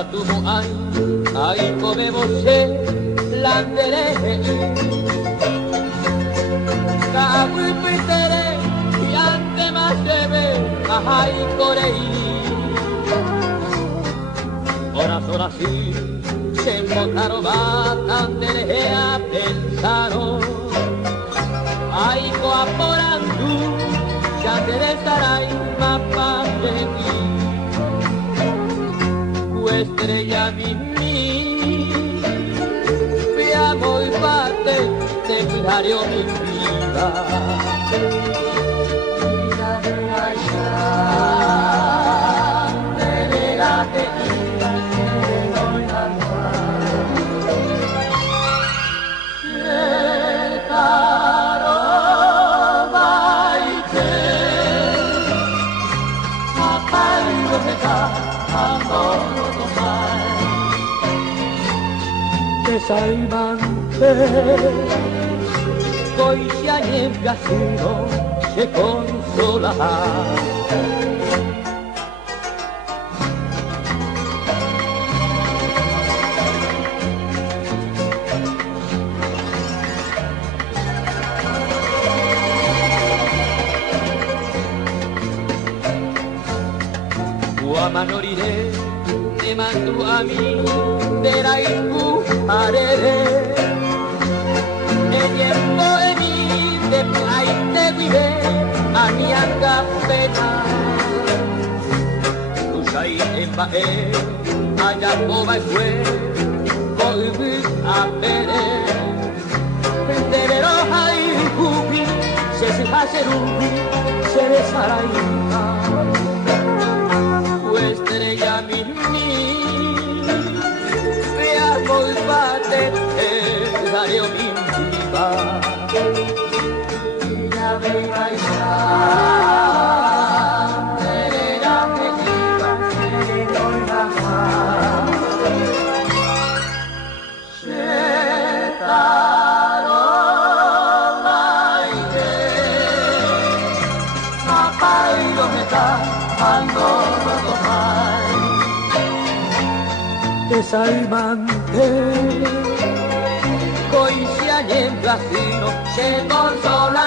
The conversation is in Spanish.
Satumo ai come você l'andere Kawi pitere yante masebe ai corei Ora sono así se embotaro va andere a pensaro ai coaporandu ya te restarai mappa de ti estrella mimi veamo il parte declario mi vida vida de allá de la tequila que no la caro baite apaigo que está Salvante, poi si niebla sino se consola. Uama norire, te mando a mí, derai arere e tiempo de mí de play te vive a mi anga pena usai en bae allá boba fue volví a ver de vero hay cubi se hace rubi se besará estrella mi Dario mi viva ya venga ya verá que iba que no la se taro baile apai lo que está ando lo mai desalmante Hoy si hay en Brasino se consola